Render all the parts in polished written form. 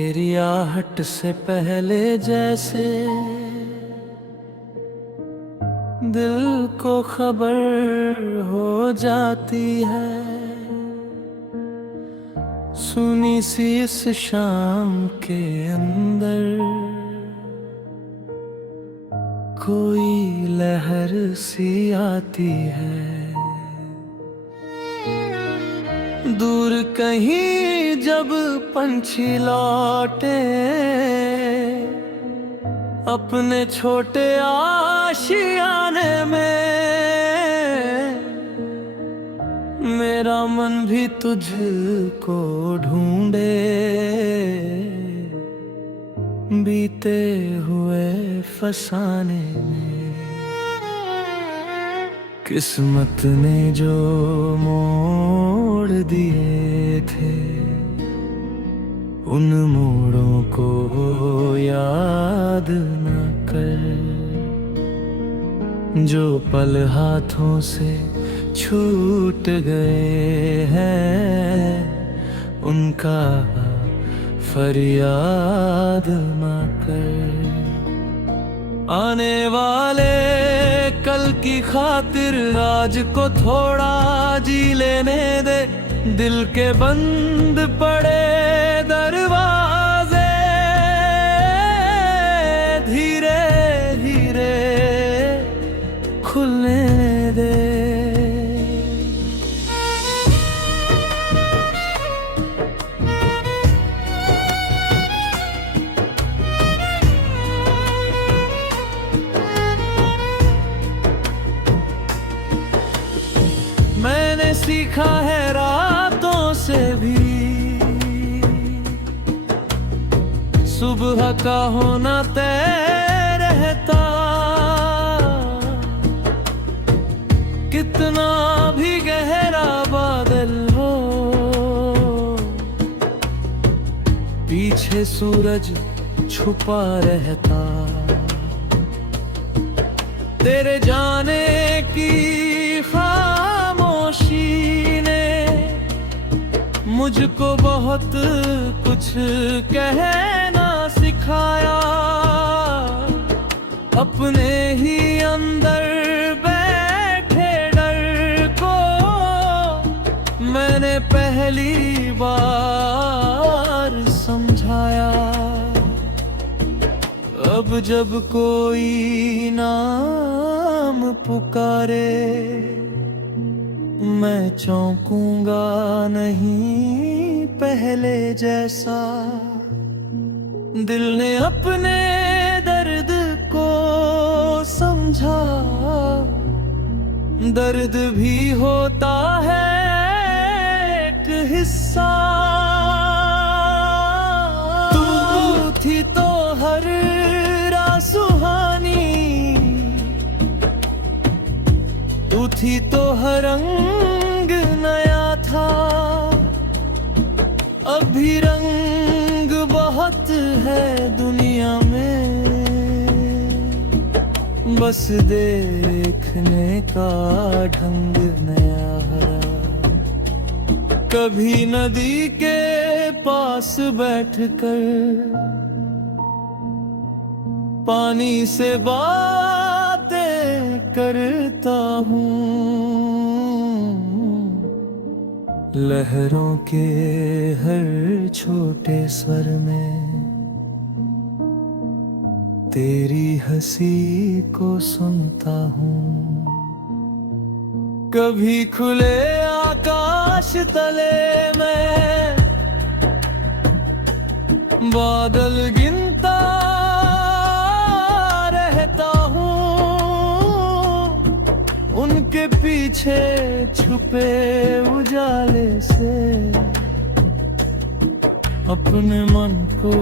तेरी आहट से पहले जैसे दिल को खबर हो जाती है, सुनी सी इस शाम के अंदर कोई लहर सी आती है। दूर कहीं जब पंछी लौटे अपने छोटे आशियाने में, मेरा मन भी तुझको ढूंढे बीते हुए फसाने में। किस्मत ने जो मोड़ दिए थे उन मोड़ों को याद न कर, जो पल हाथों से छूट गए हैं उनका फरियाद न कर। आने वाले कल की खातिर आज को थोड़ा जी लेने दे, दिल के बंद पड़े दरवाजे धीरे धीरे खुलने दे। मैंने सीखा है रातों से भी सुबह का होना तय रहता, कितना भी गहरा बादल हो पीछे सूरज छुपा रहता। तेरे जाने की खामोशी ने मुझको बहुत कुछ कहना सिखाया, अपने ही अंदर बैठे डर को मैंने पहली बार समझाया। अब जब कोई नाम पुकारे मैं चौंकूंगा नहीं पहले जैसा। दिल ने अपने दर्द को समझा, दर्द भी होता है एक हिस्सा। तू थी तो हर सुहानी, तू थी तो हर रंग नया था। अभी रंग बहुत है दुनिया में, बस देखने का ढंग नया है। कभी नदी के पास बैठकर पानी से बातें करता हूँ, लहरों के हर छोटे स्वर में तेरी हंसी को सुनता हूँ। कभी खुले आकाश तले मैं बादल गिनता उनके पीछे छुपे उजाले से, अपने मन को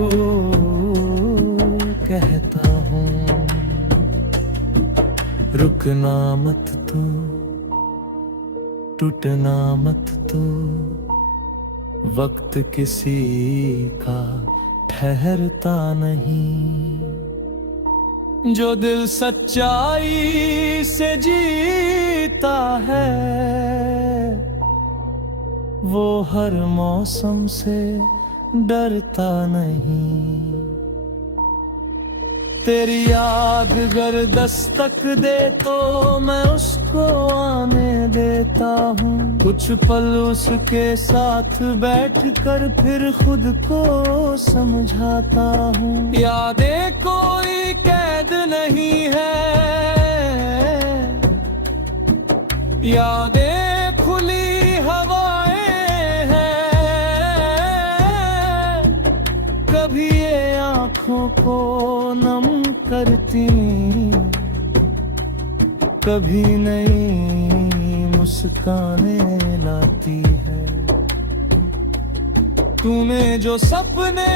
कहता हूँ रुकना मत तू, टूटना मत तू। वक्त किसी का ठहरता नहीं, जो दिल सच्चाई से जीता है वो हर मौसम से डरता नहीं। तेरी याद अगर दस्तक दे तो मैं उसको आने देता हूँ। कुछ पल उसके साथ बैठ कर फिर खुद को समझाता हूँ। यादें कोई कैद नहीं है, यादें खुली हवाएं हैं। कभी ये आँखों को नम करती, कभी नई मुस्कानें लाती है। तूने जो सपने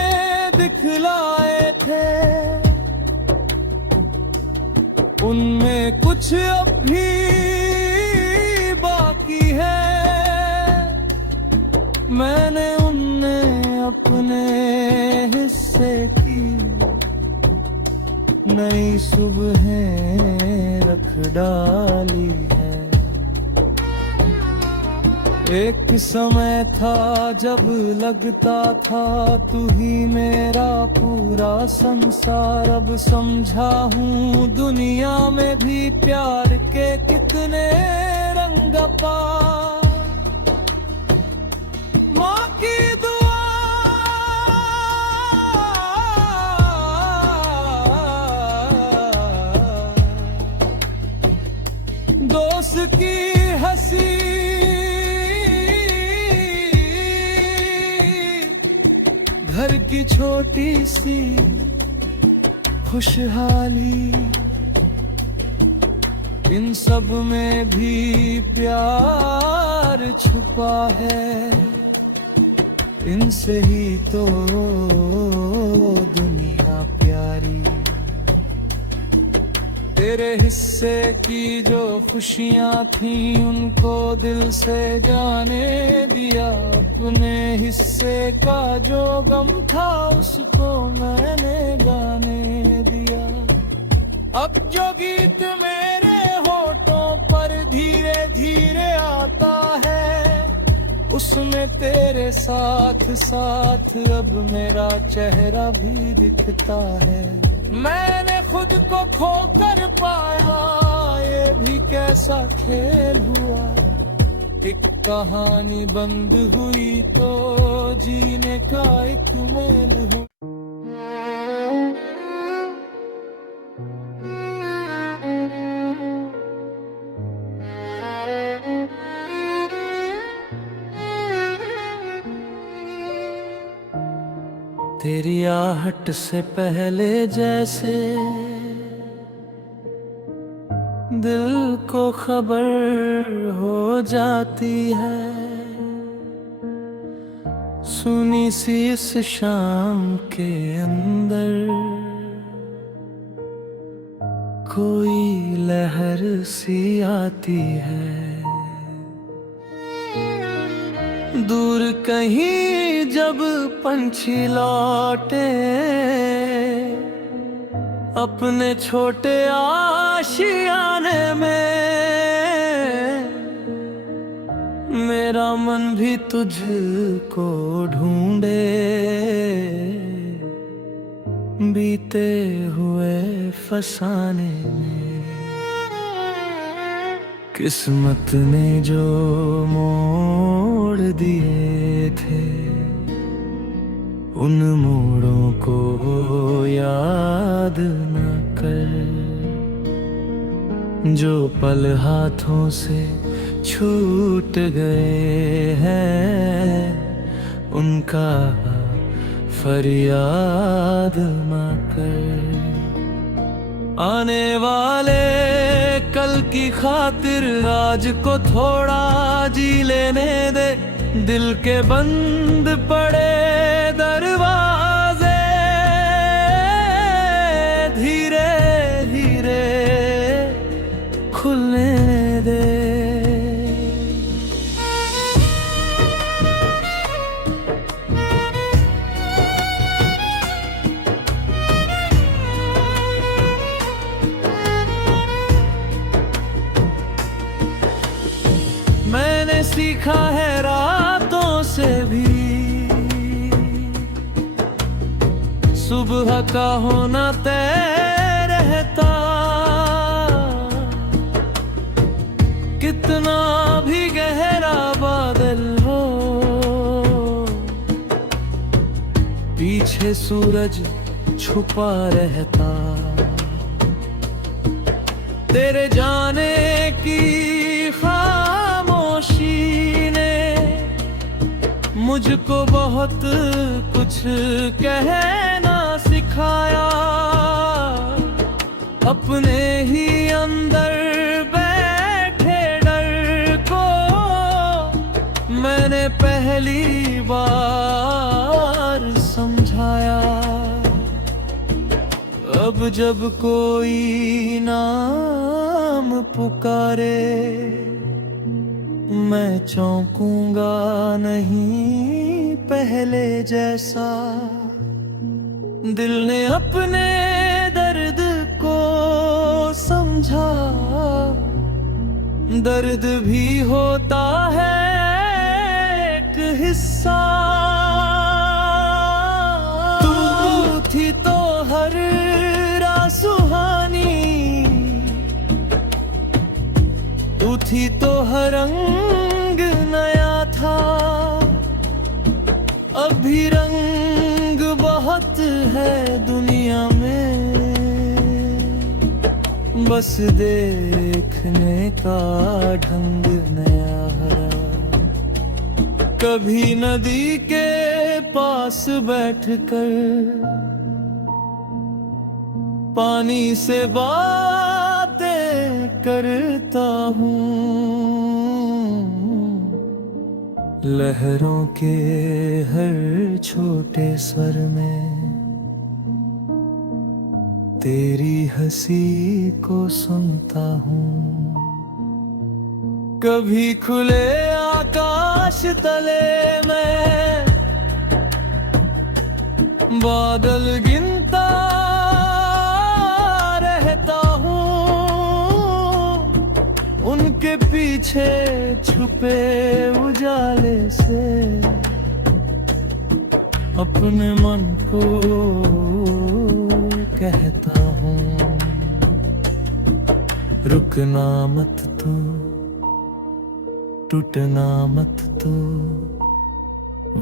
दिखलाए थे उनमें कुछ अब भी बाकी है। मैंने उनमें अपने हिस्से की नई सुबहें रख डाली है। एक समय था जब लगता था तू ही मेरा पूरा संसार। अब समझा हूँ दुनिया में भी प्यार के कितने रंग पार। माँ की दुआ, दोस्त की हंसी, घर की छोटी सी खुशहाली, इन सब में भी प्यार छुपा है। इनसे ही तो दुनिया प्यारी। तेरे हिस्से की जो खुशियाँ थी उनको दिल से जाने दिया। अपने हिस्से का जो गम था उसको मैंने गाने दिया। अब जो गीत मेरे होठों पर धीरे धीरे आता है उसमें तेरे साथ साथ अब मेरा चेहरा भी दिखता है। मैंने खुद को खो कर पाया, ये भी कैसा खेल हुआ। एक कहानी बंद हुई तो जीने का एक मेल हुआ। तेरी आहट से पहले जैसे दिल को खबर हो जाती है। सुनी सी इस शाम के अंदर कोई लहर सी आती है। दूर कहीं जब पंछी लौटे अपने छोटे आशियाने में, मेरा मन भी तुझको ढूंढे बीते हुए फसाने में। किस्मत ने जो मोड़ दिए थे उन मोड़ों को याद न कर। जो पल हाथों से छूट गए हैं उनका फरियाद न कर। आने वाले कल की खातिर आज को थोड़ा जी लेने दे। दिल के बंद पड़े दरवाजे धीरे धीरे खुलने दे। मैंने सीखा है रातों से भी सुबह का होना तय रहता, कितना भी गहरा बादल हो, पीछे सूरज छुपा रहता। तेरे जाने की खामोशी ने मुझको बहुत कुछ कहना सिखाया। अपने ही अंदर बैठे डर को मैंने पहली बार समझाया। अब जब कोई नाम पुकारे मैं चौंकूंगा नहीं पहले जैसा। दिल ने अपने दर्द को समझा, दर्द भी होता है एक हिस्सा। तू थी तो हर सुहानी, तू थी तो हर रंग नया था। अभी रंग बहुत है दुनिया में, बस देखने का ढंग नया है। कभी नदी के पास बैठकर पानी से बातें करता हूँ, लहरों के हर छोटे स्वर में तेरी हंसी को सुनता हूँ। कभी खुले आकाश तले मैं बादल गिनता उनके पीछे छुपे उजाले से अपने मन को कहता हूँ, रुकना मत तू, टूटना मत तू।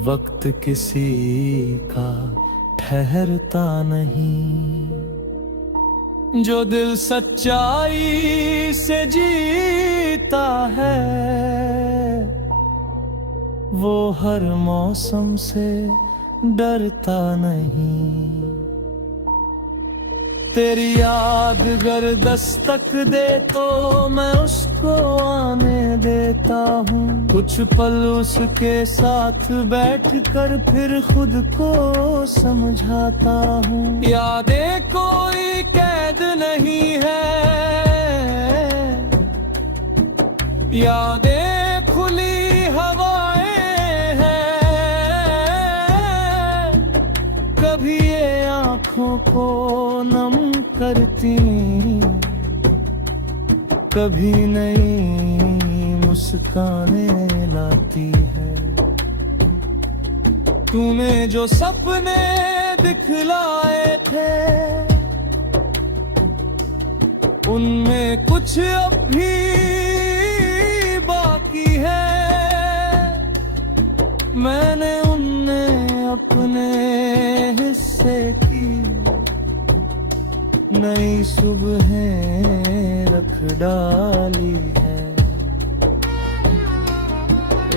वक्त किसी का ठहरता नहीं, जो दिल सच्चाई से जीता है वो हर मौसम से डरता नहीं। तेरी याद अगर दस्तक दे तो मैं उसको आने देता हूँ। कुछ पल उसके साथ बैठकर फिर खुद को समझाता हूँ। यादें कोई कैद नहीं है, यादें खुली हवाएं हैं। कभी ये आँखों को नम करती, कभी नई मुस्कानें लाती है। तूने जो सपने दिखलाए थे उनमें कुछ अब भी बाकी है। मैंने उनमें अपने हिस्से की नई सुबहें रख डाली है।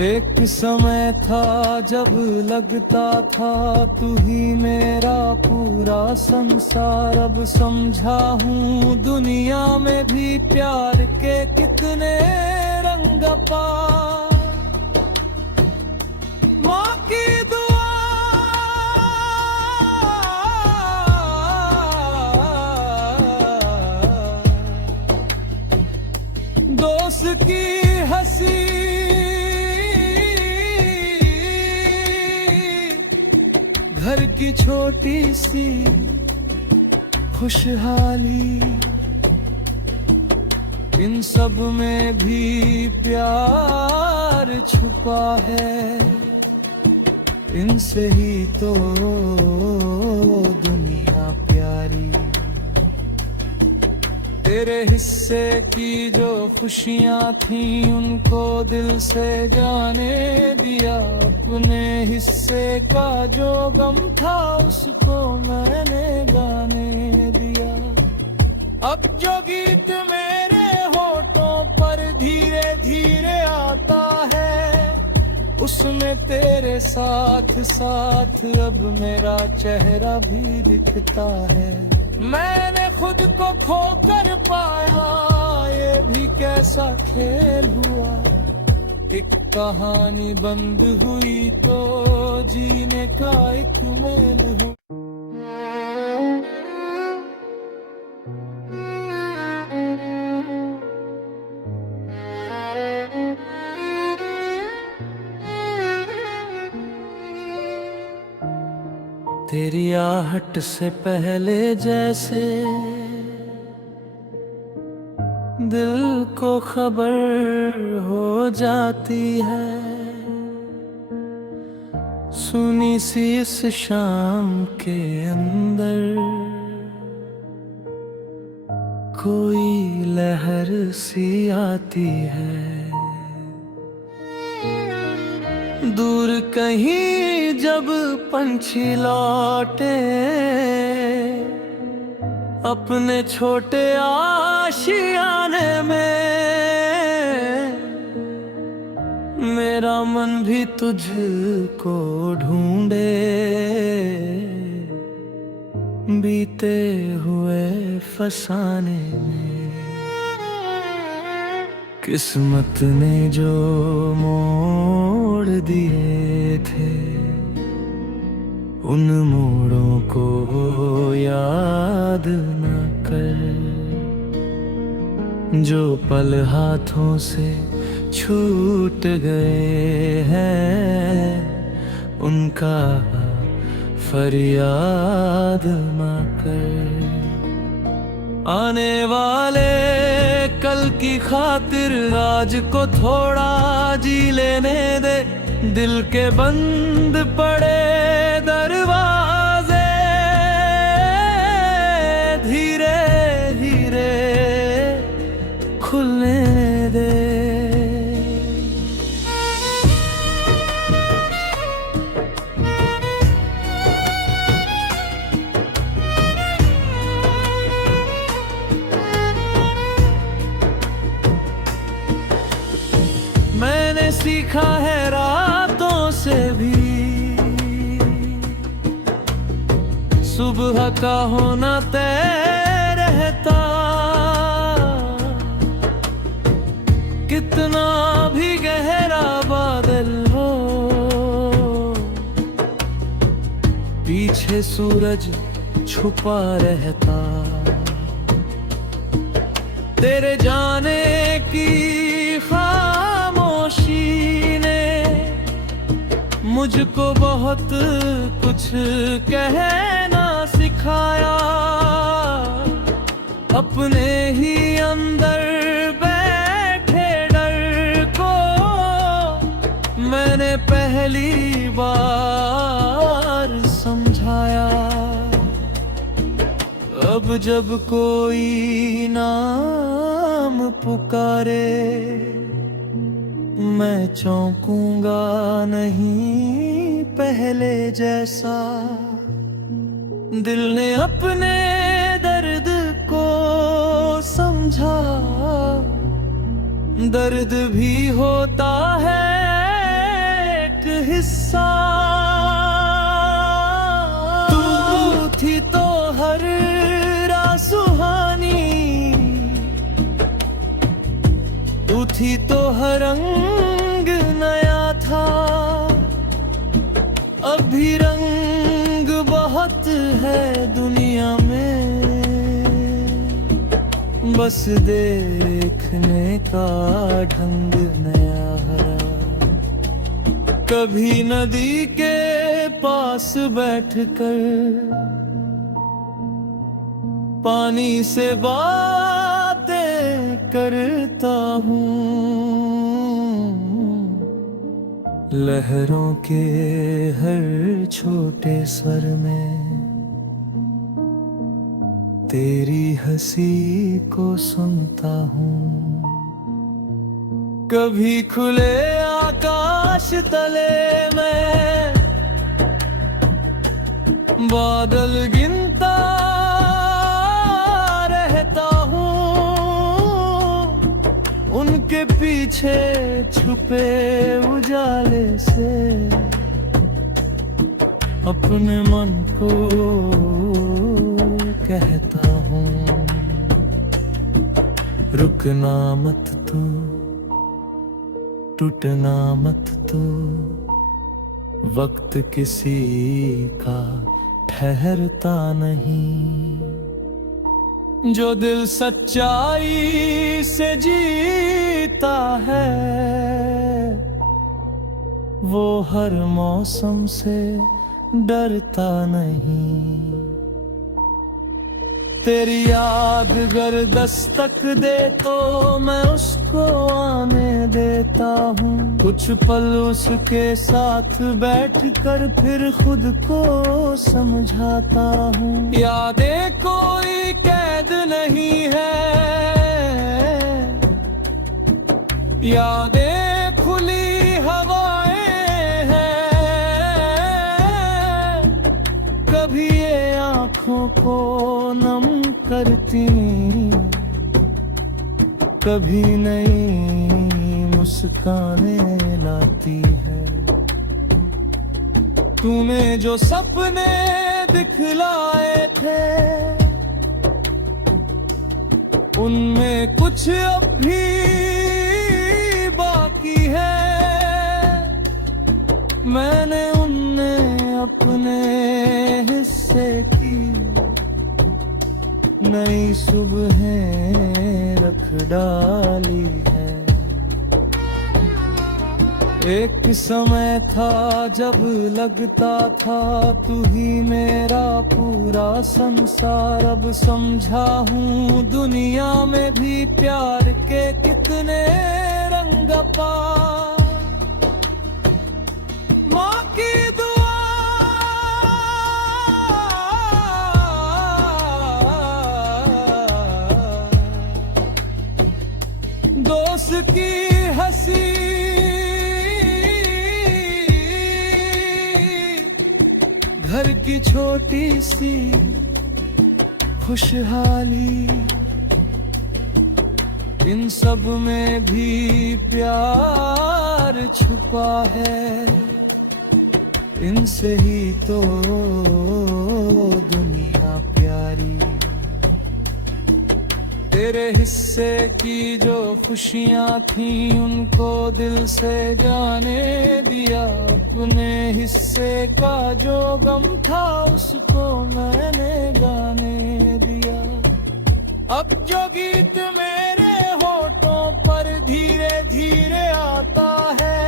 एक समय था जब लगता था तू ही मेरा पूरा संसार। अब समझा हूँ दुनिया में भी प्यार के कितने रंग पार। माँ की दुआ, दोस्त की हंसी, घर की छोटी सी खुशहाली, इन सब में भी प्यार छुपा है। इनसे ही तो दुनिया तेरे हिस्से की जो खुशियाँ थी उनको दिल से जाने दिया, अपने हिस्से का जो गम था उसको मैंने गाने दिया। अब जो गीत मेरे होठों पर धीरे धीरे आता है, उसमें तेरे साथ साथ अब मेरा चेहरा भी दिखता है। मैंने खुद को खोकर पाया, ये भी कैसा खेल हुआ। एक कहानी बंद हुई तो जीने का एक मेल हुआ। तेरी आहट से पहले जैसे दिल को खबर हो जाती है, सुनी सी इस शाम के अंदर कोई लहर सी आती है। दूर कहीं जब पंछी लौटे अपने छोटे आशियाने में, मेरा मन भी तुझको ढूंढे बीते हुए फसाने में। किस्मत ने जो मोड़ दिए थे उन मोड़ों को याद न कर, जो पल हाथों से छूट गए हैं उनका फरियाद न कर। आने वाले कल की खातिर आज को थोड़ा जी लेने दे, दिल के बंद पड़े दरवाजे धीरे धीरे खुलने दे। मैंने सीखा है रातों से भी सुबह का होना तय रहता, कितना भी गहरा बादल हो पीछे सूरज छुपा रहता। तेरे जाने की खामोशी ने मुझको बहुत कुछ कहना सिखाया, अपने ही अंदर बैठे डर को मैंने पहली बार समझाया। अब जब कोई नाम पुकारे मैं चौंकूंगा नहीं पहले जैसा। दिल ने अपने दर्द को समझा, दर्द भी होता है एक हिस्सा। तू थी तो हर रात सुहानी, तू थी तो हर रंग नया था। अभी रंग बहुत है दुनिया में, बस देखने का ढंग नया है। कभी नदी के पास बैठकर पानी से बातें करता हूँ, लहरों के हर छोटे स्वर में तेरी हंसी को सुनता हूँ। कभी खुले आकाश तले मैं बादल गिनता रहता हूँ, उनके पीछे छुपे उजाले से अपने मन को कहता हूँ, रुकना मत तू, टूटना मत तू, वक्त किसी का ठहरता नहीं। जो दिल सच्चाई से जीता है वो हर मौसम से डरता नहीं। तेरी याद अगर दस्तक दे तो मैं उसको आने देता हूँ। कुछ पल उसके साथ बैठकर फिर खुद को समझाता हूँ। यादें कोई कैद नहीं है, यादें खुली हवाएं हैं। कभी ये आँखों को नम करती, कभी नई मुस्कानें लाती है। तूने जो सपने दिखलाए थे उनमें कुछ अब भी बाकी है। मैंने उनमें अपने हिस्से की नई सुबहें रख डाली है। एक समय था जब लगता था तू ही मेरा पूरा संसार। अब समझा हूँ दुनिया में भी प्यार के कितने रंग पार। माँ की दुआ, दोस्त की हंसी, घर की छोटी सी खुशहाली, इन सब में भी प्यार छुपा है। इनसे ही तो दुनिया प्यारी। तेरे हिस्से की जो खुशियाँ थी उनको दिल से जाने दिया। अपने हिस्से का जो गम था उसको मैंने गाने दिया। अब जो गीत मेरे होठों पर धीरे धीरे आता है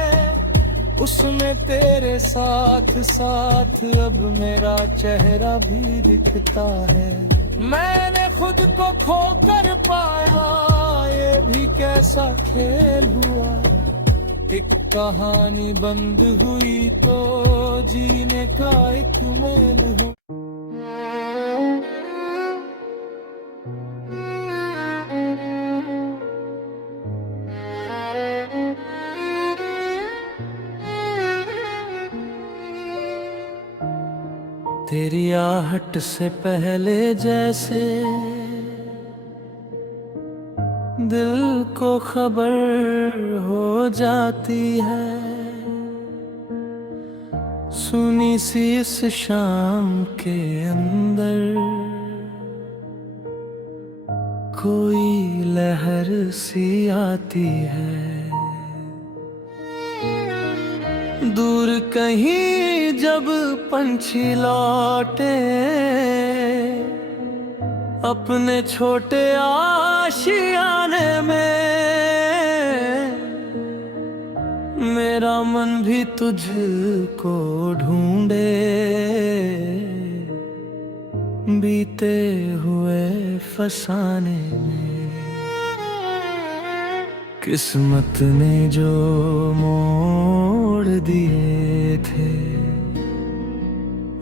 उसमें तेरे साथ साथ अब मेरा चेहरा भी दिखता है। मैंने खुद को खो कर पाया, ये भी कैसा खेल हुआ। एक कहानी बंद हुई तो जीने का एक मेल हुआ। तेरी आहट से पहले जैसे दिल को खबर हो जाती है, सुनी सी इस शाम के अंदर कोई लहर सी आती है। दूर कहीं जब पंछी लौटे अपने छोटे आशियाने में, मेरा मन भी तुझको ढूंढे बीते हुए फसाने में। किस्मत ने जो मोड़ दिए थे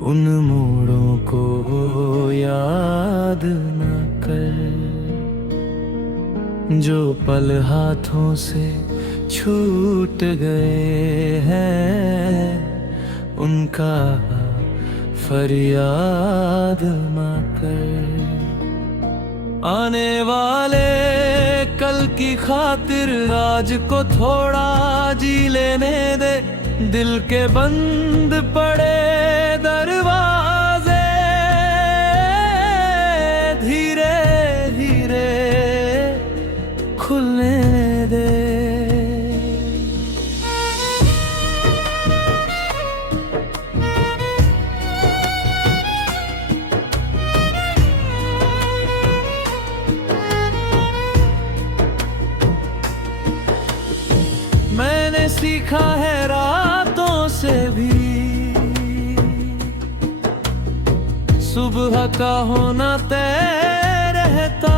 उन मोड़ों को याद न जो पल हाथों से छूट गए हैं उनका फरियाद न कर। आने वाले कल की खातिर आज को थोड़ा जी लेने दे। दिल के बंद पड़े दरवाजे धीरे धीरे खुलने दे। मैंने सीखा है रातों से भी सुबह का होना तय रहता।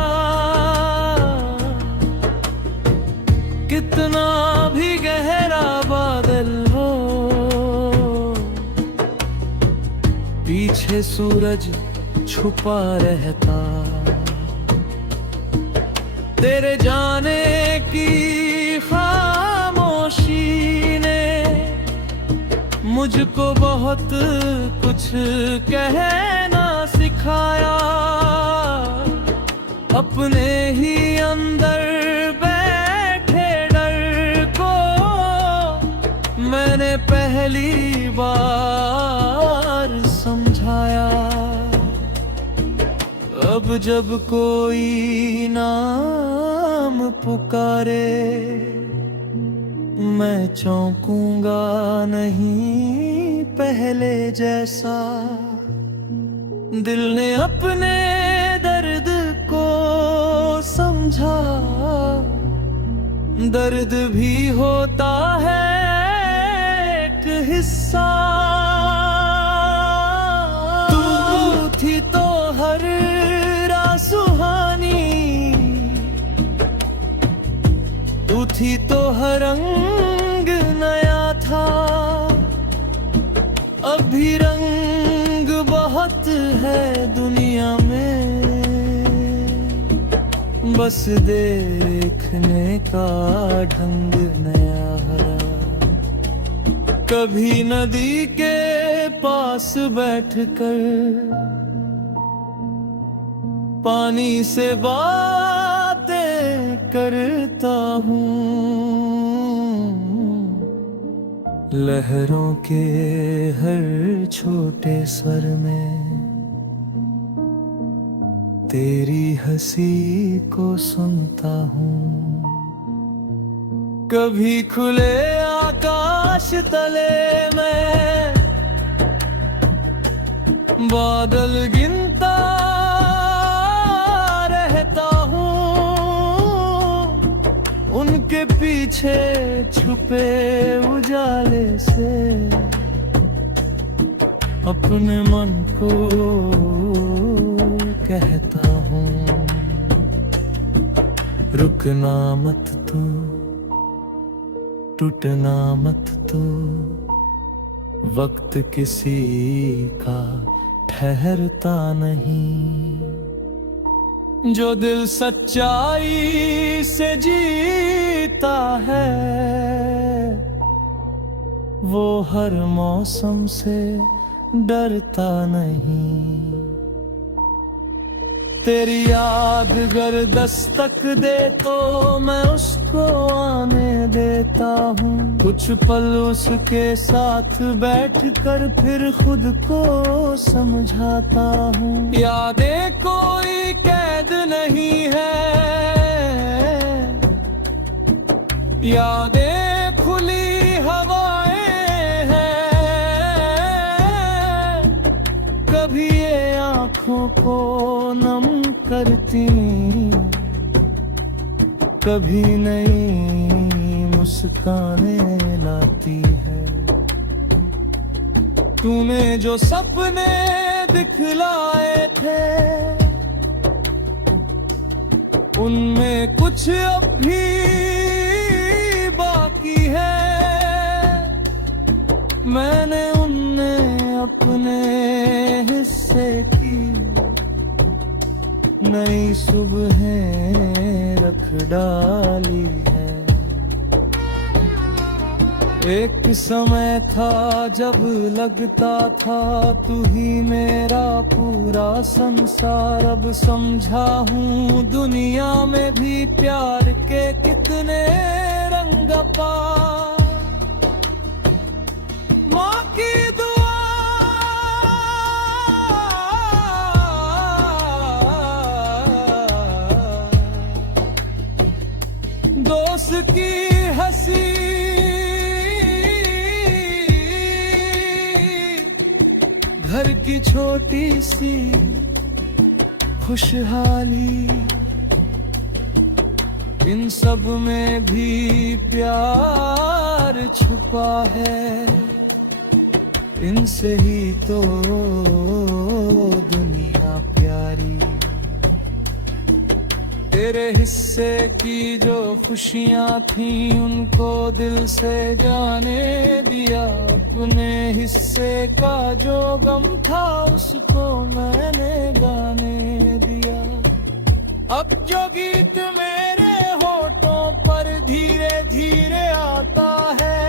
कितना भी गहरा बादल हो पीछे सूरज छुपा रहता। तेरे जाने की खामोशी ने मुझको बहुत कुछ कहना सिखाया। अपने ही अंदर बैठे डर को मैंने पहली बार समझाया। अब जब कोई नाम पुकारे मैं चौंकूंगा नहीं पहले जैसा। दिल ने अपने दर्द को समझा। दर्द भी होता है एक हिस्सा। तू थी तो हर रात सुहानी, तू थी तो हर रंग नया था। अभी रंग बहुत है दुनिया में, बस देखने का ढंग नया है। कभी नदी के पास बैठकर पानी से बातें करता हूँ। लहरों के हर छोटे स्वर में तेरी हंसी को सुनता हूँ। कभी खुले आकाश तले मैं बादल गिनता रहता हूँ। उनके पीछे छुपे उजाले से अपने मन को कहता हूँ। रुकना मत तू, टूटना मत तू, वक्त किसी का ठहरता नहीं। जो दिल सच्चाई से जीता है वो हर मौसम से डरता नहीं। तेरी याद अगर दस्तक दे तो मैं उसको आने देता हूँ। कुछ पल उसके साथ बैठकर फिर खुद को समझाता हूँ। यादें कोई कैद नहीं है, यादें खुली हवाएं हैं। कभी ये आँखों को नम करती, कभी नई मुस्कानें लाती है। तूने जो सपने दिखलाए थे उनमें कुछ अब भी बाकी है। मैंने उनमें अपने हिस्से की नई सुबहें रख डाली है। एक समय था जब लगता था तू ही मेरा पूरा संसार। अब समझा हूँ दुनिया में भी प्यार के कितने रंग पार। माँ की दुआ, दोस्त की हंसी, घर की छोटी सी खुशहाली, इन सब में भी प्यार छुपा है। इनसे ही तो दुनिया प्यारी। तेरे हिस्से की जो खुशियाँ थी उनको दिल से जाने दिया। अपने हिस्से का जो गम था उसको मैंने गाने दिया। अब जो गीत मेरे होठों पर धीरे धीरे आता है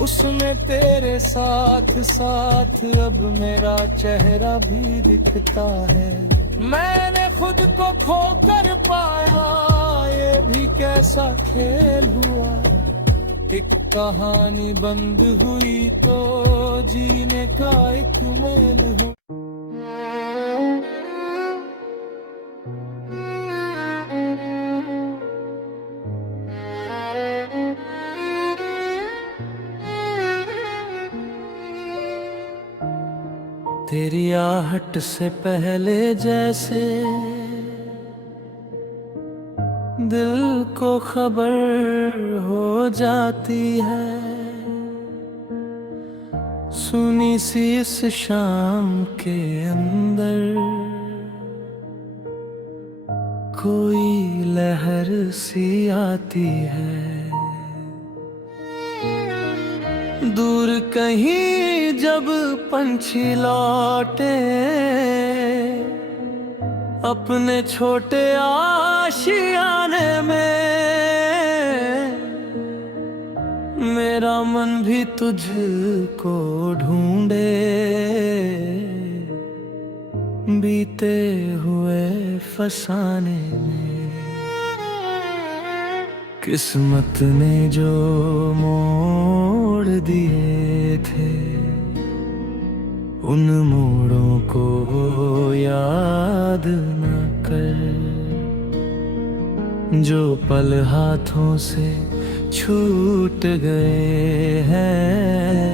उसमें तेरे साथ साथ अब मेरा चेहरा भी दिखता है। मैंने खुद को खो कर पाया, ये भी कैसा खेल हुआ। एक कहानी बंद हुई तो जीने का एक मेल हुआ। तेरी आहट से पहले जैसे दिल को खबर हो जाती है। सुनी सी इस शाम के अंदर कोई लहर सी आती है। दूर कहीं जब पंछी लौटे अपने छोटे आशियाने में, मेरा मन भी तुझको ढूंढे बीते हुए फसाने में। किस्मत ने जो मोड़ दिए थे उन मोड़ों को याद न कर। जो पल हाथों से छूट गए हैं